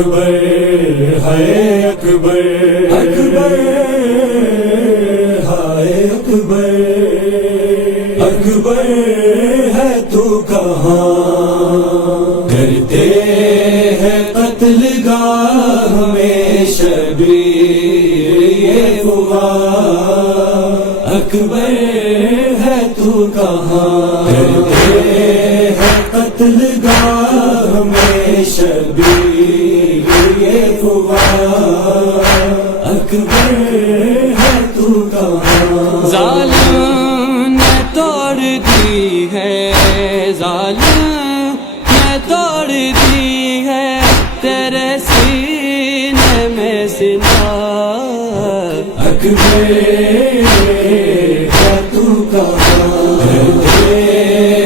اکبر ہے اکبر اکبر ہے اکبر اکبر ہے تو کہاں کرتے ہیں قتل گاہ میں شبیر یہ ہوا اکبر ہے تو کہاں کرتے ہیں قتل گاہ میں شبیر یہ ہوا اکبر ہے تو کہاں ظالم نے توڑ دی ہے ظالم نے توڑ دی ہے تیرے سینے میں سنا اکبر ہے تو کہاں کرتے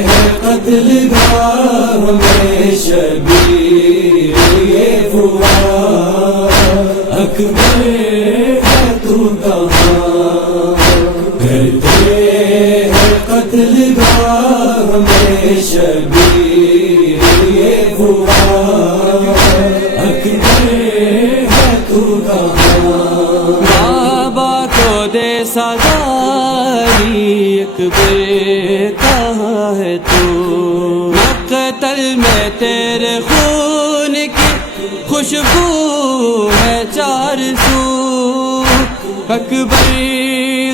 ہیں قتل گاہ میں شبیر یہ ہوا اکبر ہے تو کہاں کرتے ہیں قتل گاہ میں شبیر یہ ہوا اکبر ہے تو کہاں بابا کو دے سزاری اکبر کہاں ہے تو مقتل میں تیرے خون کی خوشبو ہے چار سو اکبر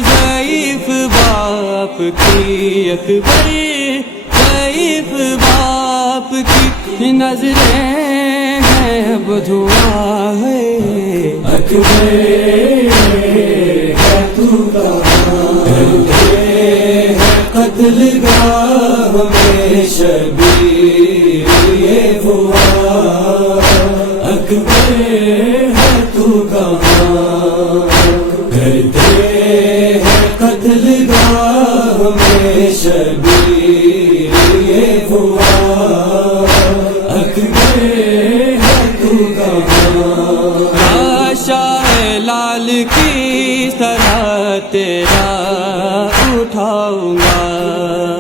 ضعیف باپ کی اکبر ضعیف باپ کی نظریں ہیں اب دھواں ہے اکبر ہے تو کہاں کرتے ہیں قتل گاہ میں شبیر یہ ہوا اکبر ہے تو کہاں کرتے ہیں قتل گاہ میں شبیر یہ ہوا اکبر ہے تو کہاں شاہ لال کی طرح تیرا اٹھاؤں گا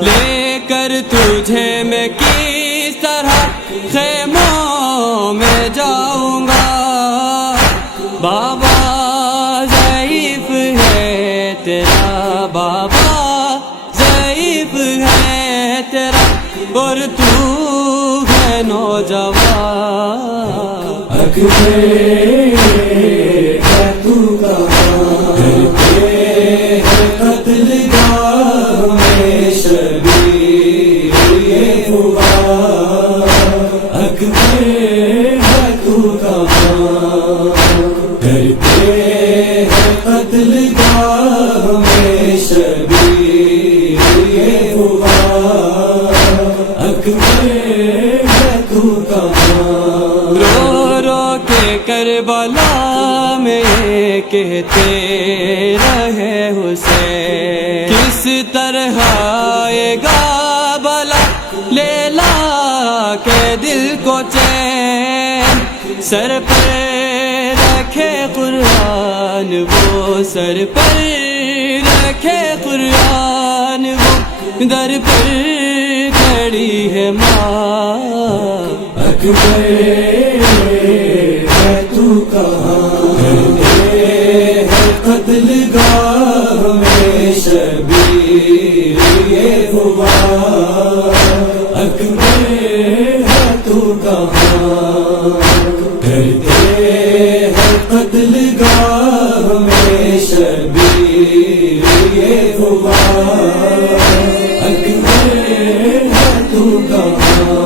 لے کر تجھے میں کس طرح خیموں میں جاؤں گا بابا ضعیف ہے تیرا بابا ضعیف ہے تیرا اور تو ہے نوجوان اکبر ہے تو کہاں کرتے ہیں قتل گاہ میں شبیر یہ ہوا اکبر ہے تو کہاں کرتے ہیں قتل گاہ میں شبیر یہ ہوا اکبر ہے تو کہاں رو رو کے کربلا میں کہتے رہے حسین کس طرح آئے گا بلا لیلا کے دل کو چین سر پر رکھے قرآن وہ سر پر رکھے قرآن وہ در پر کھڑی ہے ماں اکبر ہے تو کہاں کرتے ہیں قتل گاہ میں شبیر یہ ہوا اکبر ہے تو کہاں کرتے ہیں قتل گاہ میں شبیر یہ ہوا اکبر ہے تو کہاں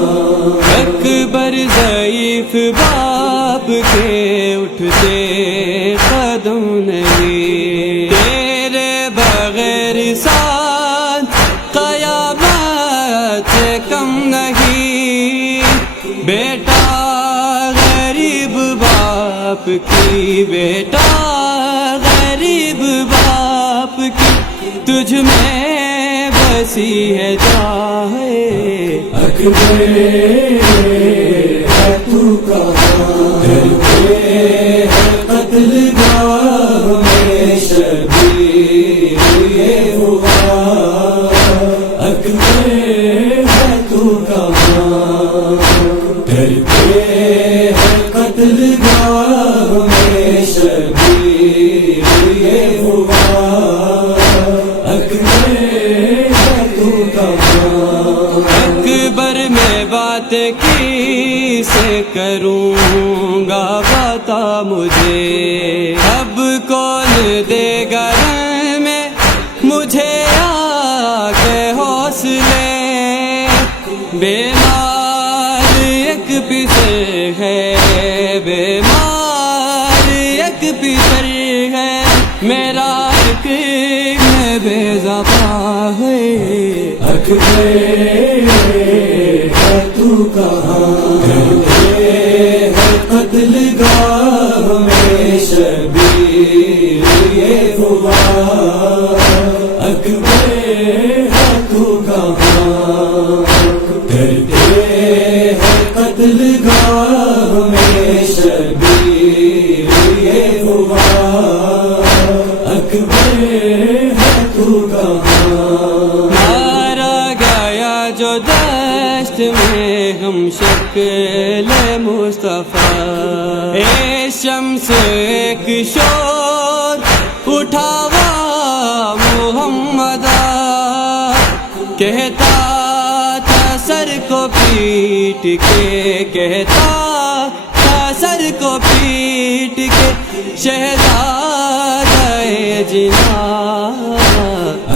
اکبر ضعیف باپ کے اٹھتے قدم نہیں تیرے بغیر ساتھ قیامت سے کم نہیں بیٹا غریب باپ کی بیٹا غریب باپ کی تجھ میں بسی ہے جاہے اکبر ہے تو کہاں کرتے ہیں قتل گاہ میں شبیر یہ ہوا اکبر ہے تو کہاں کرتے ہیں قتل کہاں اکبر میں بات کی سے کروں گا بتا مجھے، اب کون دے گا میں مجھے آگے حوصلے، بیمار ایک پسر ہے، بیمار ایک پسر ہے، میرا ایک میں بے زباں ہے۔ اکبر ہے تو کہاں ہے قتل گاہ میں شبیر یہ ہوا، اکبر ہے تو کہاں کرتے ہیں قتل گاہ میں شبیر یہ ہوا، اکبر ہے تو کہاں مارا گیا جو دشت میں ہم شکل مصطفیٰ، اے شمس ایک شور اٹھاوا محمدہ، کہتا تھا سر کو پیٹ کے، کہتا تھا سر کو پیٹ کے، شہزادہ جناں۔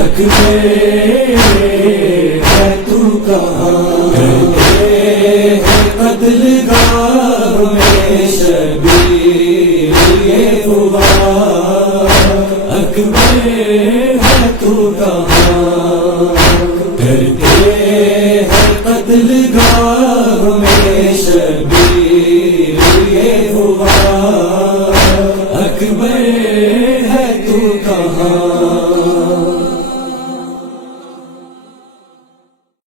اکبر ہے تو کہاں ہے قتل گاہ میں شبیر یہ ہوا، اکبر ہے تو کہاں کرتے ہیں قتل گاہ میں شبیر یہ ہوا، اکبر